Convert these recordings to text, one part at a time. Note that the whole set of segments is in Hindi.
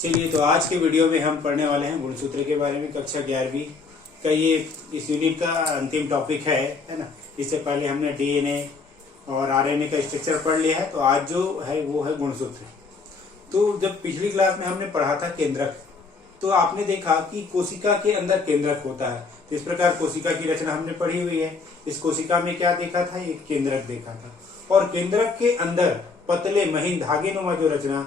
चलिए, तो आज के वीडियो में हम पढ़ने वाले हैं गुणसूत्र के बारे में। कक्षा 11वीं का ये इस यूनिट का अंतिम टॉपिक है ना। इससे पहले हमने डीएनए और आरएनए का स्ट्रक्चर पढ़ लिया है, तो आज जो है वो है गुणसूत्र। तो जब पिछली क्लास में हमने पढ़ा था केंद्रक, तो आपने देखा कि कोशिका के अंदर केंद्रक होता है। तो इस प्रकार कोशिका की रचना हमने पढ़ी हुई है। इस कोशिका में क्या देखा था, एक केंद्रक देखा था, और केंद्रक के अंदर पतले महीन धागे नुमा जो रचना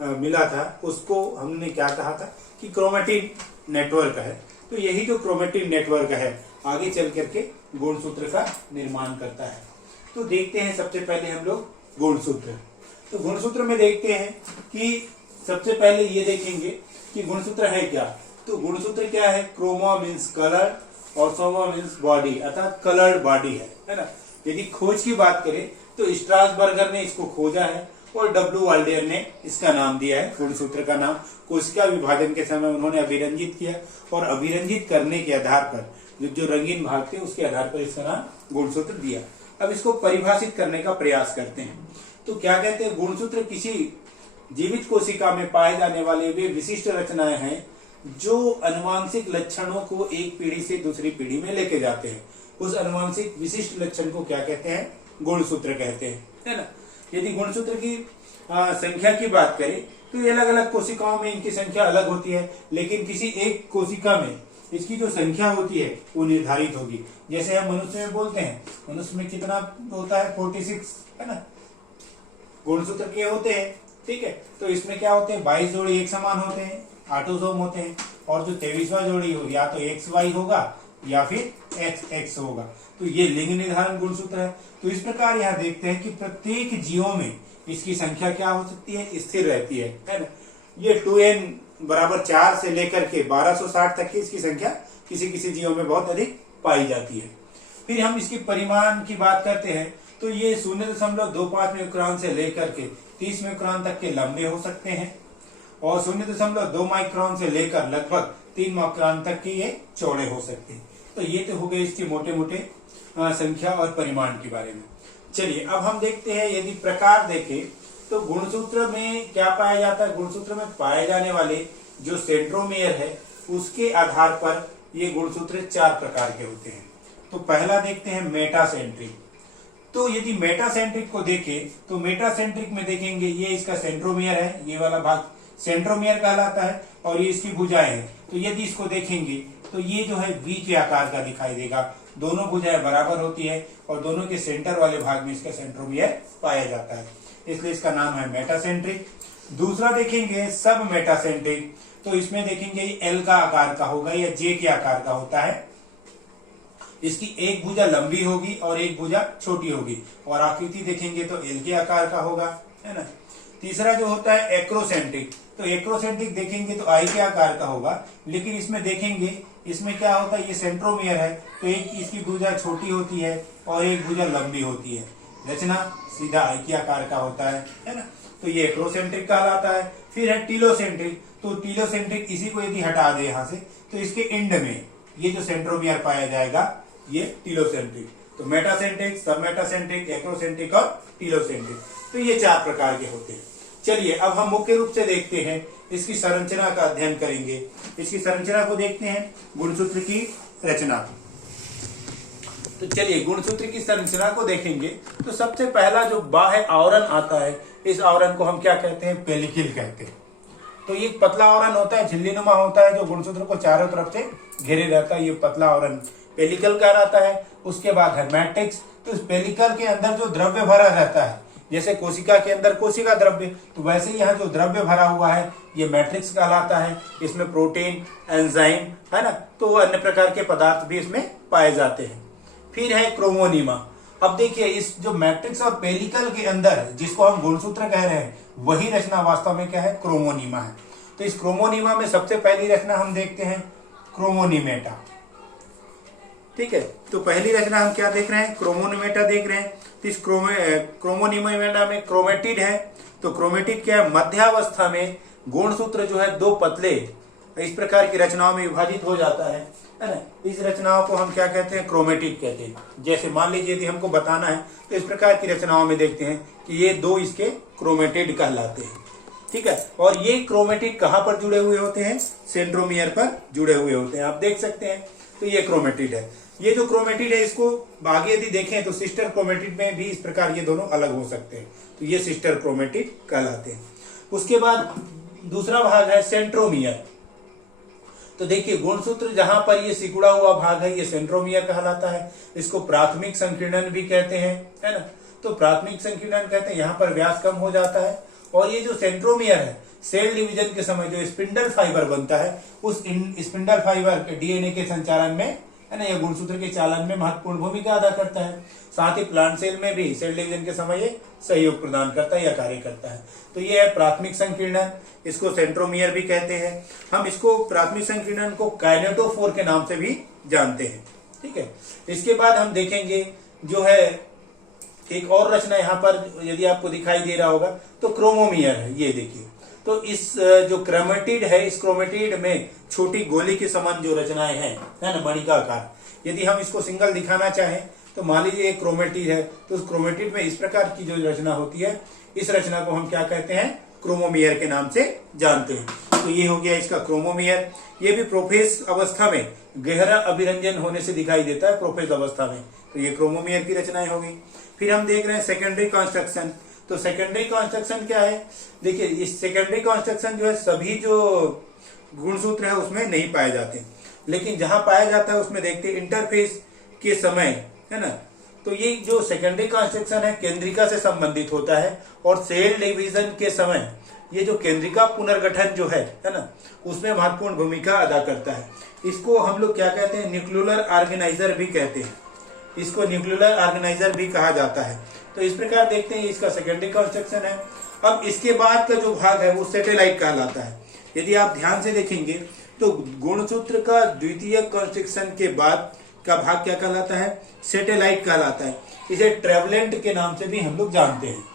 मिला था उसको हमने क्या कहा था कि क्रोमेटिन नेटवर्क है। तो यही जो क्रोमेटिन नेटवर्क है आगे चल करके गुणसूत्र का निर्माण करता है। तो देखते हैं सबसे पहले हम लोग गुणसूत्र। तो गुणसूत्र में देखते हैं कि सबसे पहले ये देखेंगे कि गुणसूत्र है क्या। तो गुणसूत्र क्या है, क्रोमा मीन्स कलर और सोमा मीन्स बॉडी, अर्थात कलर्ड बॉडी है ना। यदि खोज की बात करें तो स्ट्रासबर्गर ने इसको खोजा है और डब्ल्यू वाल्डेयर ने इसका नाम दिया है। गुणसूत्र का नाम कोशिका विभाजन के समय उन्होंने अभिरंजित किया और अभिरंजित करने के आधार पर जो रंगीन भाग थे उसके आधार पर इसका नाम गुणसूत्र दिया। अब इसको परिभाषित करने का प्रयास करते हैं। तो क्या कहते हैं, गुणसूत्र किसी जीवित कोशिका में पाए जाने वाले वे विशिष्ट रचनाएं हैं जो अनुवांशिक लक्षणों को एक पीढ़ी से दूसरी पीढ़ी में लेके जाते हैं। उस अनुवांशिक विशिष्ट लक्षण को क्या कहते हैं, गुणसूत्र कहते हैं, है ना। यदि गुणसूत्र की संख्या की बात करें तो ये अलग अलग कोशिकाओं में इनकी संख्या अलग होती है, लेकिन किसी एक कोशिका में इसकी जो संख्या होती है वो निर्धारित होगी। जैसे हम मनुष्य में बोलते हैं, मनुष्य में कितना होता है, 46, है ना, गुणसूत्र के होते हैं, ठीक है। तो इसमें क्या होते हैं, 22 जोड़ी एक समान होते हैं, ऑटोसोम होते हैं, और जो 23वां जोड़ी हो या तो XY होगा या फिर XX होगा। तो ये लिंग निर्धारण गुणसूत्र है। तो इस प्रकार यहाँ देखते हैं कि प्रत्येक जीवों में इसकी संख्या क्या हो सकती है, स्थिर रहती है ना। ये 2n बराबर 4 से लेकर के 1260 तक की इसकी संख्या किसी किसी जीवों में बहुत अधिक पाई जाती है। फिर हम इसकी परिमाण की बात करते हैं तो ये 0.25 माइक्रोन से लेकर के 30 माइक्रोन तक के लंबे हो सकते हैं, और 0.2 माइक्रोन से लेकर लगभग 3 माइक्रोन तक के ये चौड़े हो सकते हैं। तो ये तो हो गए इसके मोटे मोटे संख्या और परिमाण के बारे में। चलिए अब हम देखते हैं, यदि प्रकार देखें तो गुणसूत्र में क्या पाया जाता है। गुणसूत्र में पाए जाने वाले जो सेंट्रोमियर है उसके आधार पर ये गुणसूत्र 4 प्रकार के होते हैं। तो पहला देखते हैं मेटासेंट्रिक। तो यदि मेटासेंट्रिक को देखें तो मेटासेंट्रिक में देखेंगे ये इसका सेंट्रोमियर है, ये वाला भाग सेंट्रोमियर कहलाता है, और ये इसकी भुजाएं हैं। तो यदि इसको देखेंगे तो ये जो है वी के आकार का दिखाई देगा, दोनों भुजाएं बराबर होती है और दोनों के सेंटर वाले भाग में इसका सेंट्रोमियर पाया जाता है, इसलिए इसका नाम है मेटासेंट्रिक। दूसरा देखेंगे सब मेटासेंट्रिक। तो इसमें देखेंगे एल का आकार का होगा या जे के आकार का होता है। इसकी एक भुजा लंबी होगी और एक भुजा छोटी होगी, और आकृति देखेंगे तो एल के आकार का होगा, है ना। तीसरा जो होता है एक्रोसेंट्रिक। तो एक्रोसेंट्रिक देखेंगे तो आई के आकार का होगा, लेकिन इसमें देखेंगे इसमें क्या होता है, ये सेंट्रोमियर है तो एक इसकी भुजा छोटी होती है और एक भुजा लंबी होती है, रचना सीधा आई के आकार का होता है ना। तो ये एक्रोसेंट्रिक कहलाता है। फिर है टीलोसेंट्रिक। तो टीलोसेंट्रिक इसी को यदि हटा दे यहाँ से तो इसके एंड में ये जो सेंट्रोमियर पाया जाएगा ये टीलोसेंट्रिक। तो मेटासेंट्रिक, सब मेटासेंट्रिक, एक्रोसेंट्रिक और टीलोसेंट्रिक, तो ये 4 प्रकार के होते हैं। चलिए अब हम मुख्य रूप से देखते हैं, इसकी संरचना का अध्ययन करेंगे। इसकी संरचना को देखते हैं, गुणसूत्र की रचना। तो चलिए गुणसूत्र की संरचना को देखेंगे तो सबसे पहला जो बाह्य आवरण आता है, इस आवरण को हम क्या कहते हैं, पेलिकल कहते हैं। तो ये पतला आवरण होता है, झिल्लीनुमा होता है, जो गुणसूत्र को चारों तरफ से घेरे रहता है, ये पतला आवरण पेलिकल कहलाता है। उसके बाद है मैट्रिक्स। तो इस पेलिकल के अंदर जो द्रव्य भरा रहता है, जैसे कोशिका के अंदर कोशिका द्रव्य, तो वैसे यहाँ जो द्रव्य भरा हुआ है ये मैट्रिक्स कहलाता है। इसमें प्रोटीन, एंजाइम, है ना, तो अन्य प्रकार के पदार्थ भी इसमें पाए जाते हैं। फिर है क्रोमोनीमा। अब देखिए इस जो मैट्रिक्स और पेलिकल के अंदर जिसको हम गुणसूत्र कह रहे हैं वही रचना वास्तव में क्या है, क्रोमोनीमा है। तो इस क्रोमोनीमा में सबसे पहली रचना हम देखते हैं क्रोमोनीमेटा, ठीक है। तो पहली रचना हम क्या देख रहे हैं, क्रोमोनीमेटा देख रहे हैं। तो इस क्रोमोनीमेटा में क्रोमेटिड है। तो क्रोमेटिड क्या है, मध्यावस्था में गुणसूत्र जो है 2 पतले इस प्रकार की रचनाओं में विभाजित हो जाता है ना। इस रचनाओं को हम क्या कहते हैं, क्रोमेटिड कहते हैं। जैसे मान लीजिए यदि हमको बताना है तो इस प्रकार की रचनाओं में देखते हैं कि ये 2 इसके क्रोमेटिड कहलाते हैं। ठीक है। और ये क्रोमेटिड कहाँ पर जुड़े हुए होते हैं? सेंट्रोमियर पर जुड़े हुए होते हैं, आप देख सकते हैं। तो ये क्रोमेटिड है। ये जो क्रोमेटिड है इसको आगे यदि देखें तो सिस्टर क्रोमेटिड में भी इस प्रकार ये दोनों अलग हो सकते हैं, तो ये सिस्टर क्रोमेटिड कहलाते हैं। उसके बाद दूसरा भाग है सेंट्रोमियर। तो देखिए गुणसूत्र जहां पर ये सिकुड़ा हुआ भाग है ये सेंट्रोमियर कहलाता है। इसको प्राथमिक संकीर्णन भी कहते हैं, है ना। तो प्राथमिक संकीर्णन कहते हैं, यहाँ पर व्यास कम हो जाता है। और ये जो सेंट्रोमियर है सेल डिवीजन के समय जो स्पिंडल फाइबर बनता है उस स्पिंडल फाइबर के डीएनए के संचालन में, है ना, यह गुणसूत्र के चालन में महत्वपूर्ण भूमिका अदा करता है। साथ ही प्लांट सेल में भी सेल डिवीजन के समय ये सहयोग प्रदान करता है या कार्य करता है। तो ये है प्राथमिक संकीर्णन, इसको सेंट्रोमियर भी कहते हैं। हम इसको प्राथमिक संकीर्णन को काइनेटोफोर के नाम से भी जानते हैं, ठीक है। इसके बाद हम देखेंगे जो है एक और रचना यहाँ पर यदि आपको दिखाई दे रहा होगा तो क्रोमोमियर है, ये देखिए। तो इस जो क्रोमेटिड है इस क्रोमेटिड में छोटी गोली के समान जो रचनाएं हैं, है ना, मणि का आकार, यदि हम इसको सिंगल दिखाना चाहें तो मान लीजिए एक क्रोमेटिड है, तो उस क्रोमेटिड में इस प्रकार की जो रचना होती है इस रचना को हम क्या कहते हैं? क्रोमोमियर के नाम से जानते हैं। तो ये हो गया इसका क्रोमोमियर। ये भी प्रोफेज अवस्था में गहरा अभिरंजन होने से दिखाई देता है, प्रोफेज अवस्था में। तो ये क्रोमोमियर की रचनाएं हो गई। फिर हम देख रहे हैं सेकेंडरी कंस्ट्रक्शन। तो सेकेंडरी कंस्ट्रक्शन क्या है? देखिए इस सेकेंडरी कंस्ट्रक्शन जो है सभी जो गुणसूत्र है उसमें नहीं पाए जाते, लेकिन जहां पाया जाता है उसमें देखते हैं इंटरफेस के समय, है ना। तो ये जो सेकेंडरी कंस्ट्रक्शन है केंद्रिका से संबंधित होता है और सेल डिवीजन के समय ये जो केंद्रिका पुनर्गठन जो है ना, उसमें महत्वपूर्ण भूमिका अदा करता है। इसको हम लोग क्या कहते हैं? न्यूक्लियर ऑर्गेनाइजर भी कहते हैं, इसको न्यूक्लियर ऑर्गेनाइजर भी कहा जाता है। तो इस प्रकार देखते हैं इसका सेकेंडरी कंस्ट्रक्शन है। अब इसके बाद का जो भाग है वो सैटेलाइट कहलाता है। यदि आप ध्यान से देखेंगे तो गुणसूत्र का द्वितीय कंस्ट्रक्शन के बाद का भाग क्या कहलाता है? सैटेलाइट कहलाता है। इसे ट्रेवलेंट के नाम से भी हम लोग जानते हैं।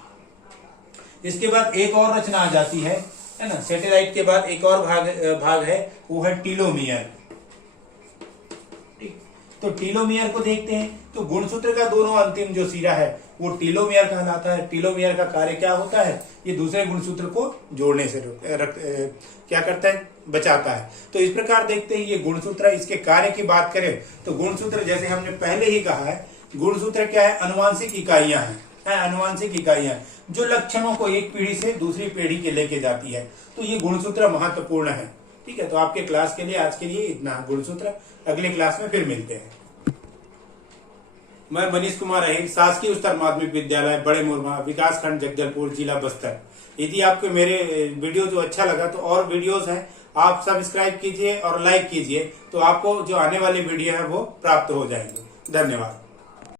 इसके बाद एक और रचना आ जाती है ना, सैटेलाइट के बाद एक और भाग है, वो है टीलोमियर। तो टीलोमियर को देखते हैं तो गुणसूत्र का दोनों अंतिम जो सिरा है वो टीलोमियर कहलाता है। टीलोमियर का कार्य क्या होता है? ये दूसरे गुणसूत्र को जोड़ने से क्या करता है? बचाता है। तो इस प्रकार देखते हैं ये गुणसूत्र। इसके कार्य की बात करें तो गुणसूत्र जैसे हमने पहले ही कहा है, गुणसूत्र क्या है? अनुवांशिक इकाइयां हैं, अनुवांशिक इकाइयां जो लक्षणों को एक पीढ़ी से दूसरी पीढ़ी के लेके जाती है। तो ये गुणसूत्र महत्वपूर्ण है, ठीक है। तो आपके क्लास के लिए आज के लिए इतना गुणसूत्र। अगले क्लास में फिर मिलते हैं। मैं मनीष कुमार अहिर, शासकीय उच्चतर माध्यमिक विद्यालय बड़े मुरमा, विकास खंड जगदलपुर, जिला बस्तर। यदि आपको मेरे वीडियो जो अच्छा लगा तो और वीडियोस हैं, आप सब्सक्राइब कीजिए और लाइक कीजिए, तो आपको जो आने वाली वीडियो है वो प्राप्त हो जाएंगे। धन्यवाद।